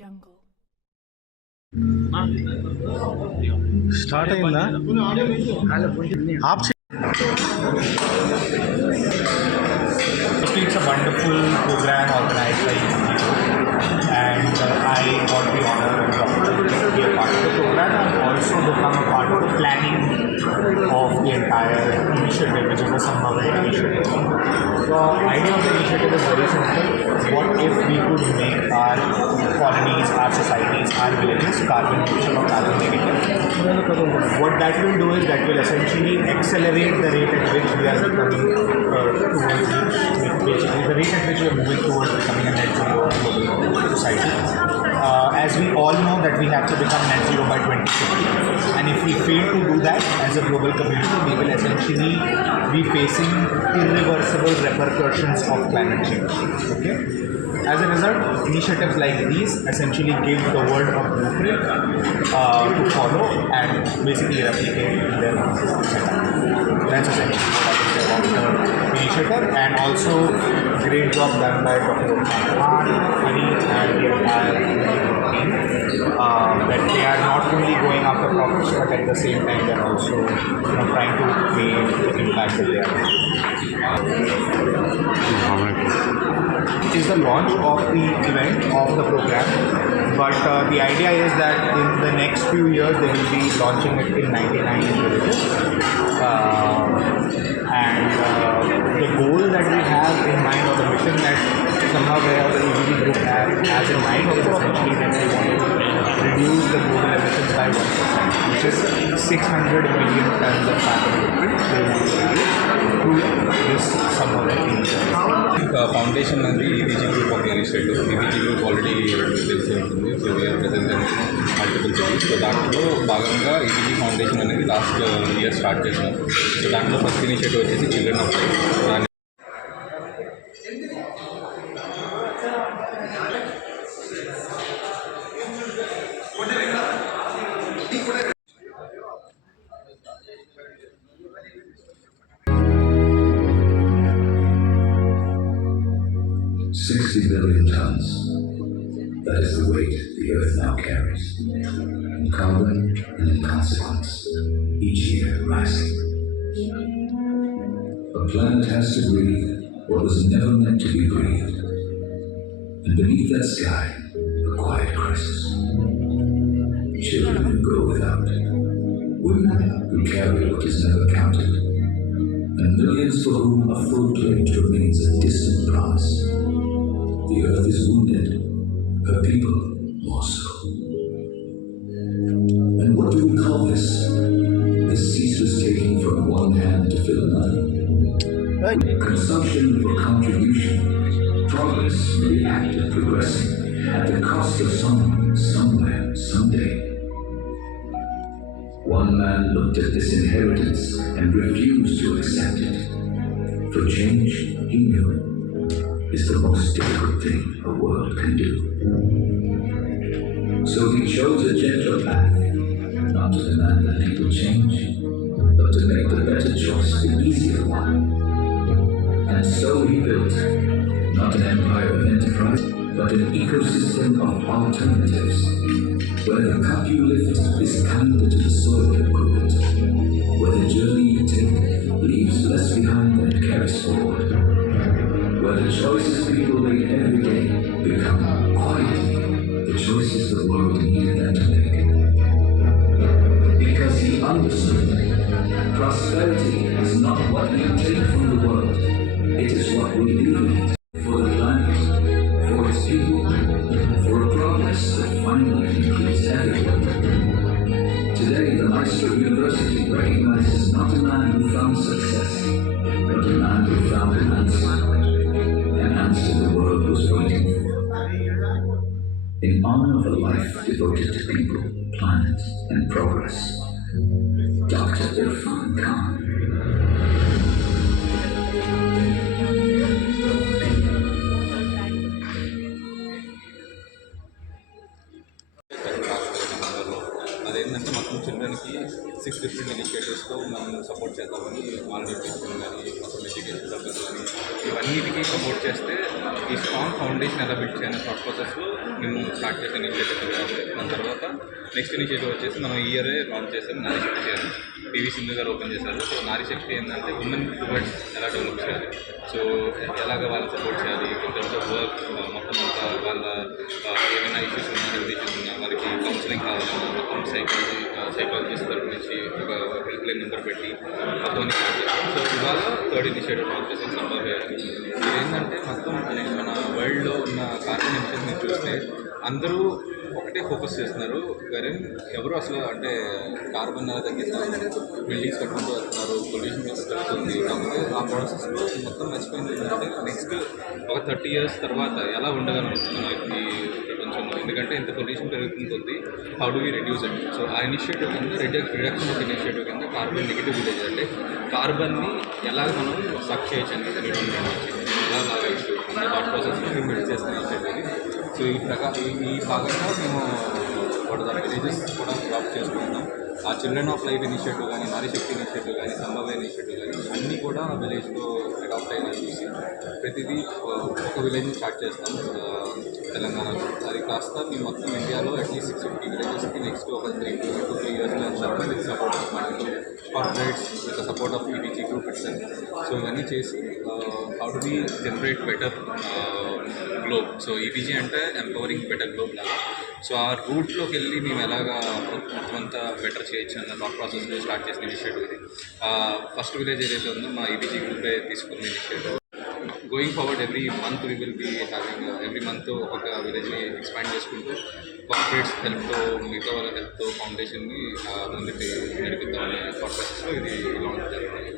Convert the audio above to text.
jungle. Start अయిందా आप It's a wonderful program organized by UNICEF, and I got the honor and the opportunity to be a part of the program and also become a part of the planning of the entire initiative, which is the sambhav initiative. The idea of the initiative is very simple. What if we could make our colonies, our societies, our villages carbon neutral or carbon negative? What that will do is that will essentially accelerate the rate at which we are becoming towards basically the rate at which we are moving towards becoming a net zero global society. As we all know that we have to become net zero by 2050, and if we fail to do that as a global community, we will essentially be facing irreversible repercussions of climate change. Okay. As a result, initiatives like these essentially give the world a blueprint to follow and basically replicate their setup. That's essentially what I can say about the initiative, and also great job done by Dr. Khan, Hari, and the entire team. That they are not only going after profits, but at the same time they are also trying to create the impact that they are making. It is the launch of the event of the program, but the idea is that in the next few years they will be launching it in 99 villages, and the goal that we have in mind, or the mission that somehow the EVG group has in mind, is essentially that we want to reduce the global emissions by 1%, which is 600 million tons of carbon footprint through this summer initiative. Foundation and the EVG group of the initiative. EVG group already తెలిసి ఉంటుంది. So we're present in multiple cities. So దాంట్లో భాగంగా EVG foundation అనేది last year start చేసినాం. So దాంట్లో first initiative వచ్చేసి children of life. దాని 60 billion tons. That is the weight the Earth now carries. In carbon and in consequence, each year rising. A planet has to breathe what was never meant to be breathed. And beneath that sky, a quiet crisis. Children who go without. Women who carry what is never counted. And millions for whom a full plate remains a distant promise. The earth is wounded, her people more so. And what do we call this? This ceaseless taking from one hand to fill another. Consumption for contribution, progress for the act of progressing at the cost of someone, somewhere, someday. One man looked at this inheritance and refused to accept it. For change, he knew, is the most difficult thing a world can do. So he chose a gentler path, not to demand that people change, but to make the better choice the easier one. And so he built, not an empire of enterprise, but an ecosystem of alternatives, where the cup you lift is kinder to the soil that grew it, where the journey you take leaves less behind than it carries forward, where the choices people make every day become quietly the choices the world needed them to make. Because he understood prosperity is not what you take from the world, it is what we leave in it, for the planet, for its people, for a progress that finally includes everyone. Today, the Maestro University recognizes not a man who found success, but a man who found an answer the world was waiting for. In honor of a life devoted to people, planet, and progress, Dr. Irfan Khan. అదేంటంటే మొత్తం చిల్డ్రన్కి 6 డిఫరెంట్ ఇనిషియేటివ్స్తో మనం సపోర్ట్ చేద్దామని mall nutrition కానీ మొత్తం education purpose కానీ ఇవన్నిటికీ సపోర్ట్ చేస్తే ఈ స్ట్రాంగ్ ఫౌండేషన్ ఎలా బిల్డ్ చేయాలి థాట్ ప్రాసెస్లో మేము స్టార్ట్ చేసే ఇనిషియేటివ్ కాబట్టి దాని తర్వాత నెక్స్ట్ ఇనిషియేటివ్ వచ్చేసి మనం ఈ ఇయరే లాంచ్ చేసాం నారీ శక్తి అని పివి సింధు గారు ఓపెన్ చేశారు. సో నారీ శక్తి ఏంటంటే ఉమెన్ టువర్డ్స్ ఎలా డెవలప్ చేయాలి, సో ఎలాగ వాళ్ళని సపోర్ట్ చేయాలి ఇన్ టర్మ్స్ ఆఫ్ వర్క్, మొత్తం అంతా వాళ్ళ ఏమైనా ఇష్యూస్ ఉన్నా హెల్త్ ఇష్యూస్ ఉన్నా వాళ్ళకి కౌన్సిలింగ్ కావాలన్నా మొత్తం సైకాలజిస్ట్ తరపు నుంచి ఒక హెల్ప్ లైన్ నెంబర్ పెట్టి మొత్తం అన్ని స్టార్ట్ చేస్తాం. సో ఇవాళ థర్డ్ ఇనిషియేటివ్ లాంచ్ చేసాం సంభవ్. ఇదేంటంటే మొత్తం మన వరల్డ్లో ఉన్న కార్బన్ ఎమిషన్స్ మీరు చూస్తే అందరూ ఒకటే ఫోకస్ చేస్తున్నారు, వేరే ఎవరు అసలు అంటే కార్బన్ తగ్గిస్తారు, బిల్డింగ్స్ కట్టుకుంటూ వస్తున్నారు, పొల్యూషన్ తగ్గుతుంది. కాకపోతే ఆ ప్రాసెస్లో మొత్తం మర్చిపోయింది ఏంటంటే నెక్స్ట్ ఒక 30 years తర్వాత ఎలా ఉండగలం మనం ఈ ప్రపంచంలో, ఎందుకంటే ఇంత పొల్యూషన్ పెరుగుతుంది కొద్దీ how do we reduce it. So ఆ ఇనిషియేటివ్ కింద రిడక్షన్ ఆఫ్ ఇనిషియేటివ్ కింద కార్బన్ నెగిటివ్ విలేజ్ అంటే కార్బన్ని ఎలా మనం సక్ చేయొచ్చు అని ఎలా లాగచ్చు అన్న థాట్ ప్రాసెస్లో మేము బిల్డ్ చేసిన ఇనిషియేటివ్. సో ఈ భాగంగా మేము వాటి విలేజెస్ కూడా డ్రాప్ చేసుకుంటున్నాం. ఆ చిల్డ్రన్ ఆఫ్ లైట్ ఇనిషియేటివ్ కానీ, నారీ శక్తి ఇనిషియేటివ్ కానీ, సంభవ ఇనిషియేటివ్ కానీ అన్నీ కూడా విలేజ్లో అడాప్ట్ అయినా చూసి ప్రతిదీ ఒక విలేజ్ని స్టార్ట్ చేస్తాం తెలంగాణలో. అది కాస్త మేము మొత్తం ఇండియాలో అట్లీస్ట్ 650 విలేజెస్కి నెక్స్ట్ ఒక 3 to 3 years చేస్తాము with support of multiple corporates, with support of ETG group itself. So ఇవన్నీ చేసి how do we generate better globe. So ETG అంటే ఎంపవరింగ్ బెటర్ గ్లోబ్ లాగా. సో ఆ రూట్లోకి వెళ్ళి మేము ఎలాగా మొత్తం అంతా బెటర్ చేయొచ్చు అన్న థాట్ ప్రాసెస్లో స్టార్ట్ చేసిన ఇనిషియేటివ్ ఇది. ఫస్ట్ విలేజ్ ఏదైతే ఉందో మా ఈటీజీ గ్రూపే తీసుకున్న initiative. Going forward every month we will be having every month ఒక విలేజ్ని ఎక్స్పాండ్ చేసుకుంటూ కార్పొరేట్స్ హెల్ప్తో, మిగతా వాళ్ళ హెల్ప్తో ఫౌండేషన్ని ముందుకు నడిపిద్దామనే థాట్ ప్రాసెస్లో ఇది లాంచ్ జరుగుతుంది.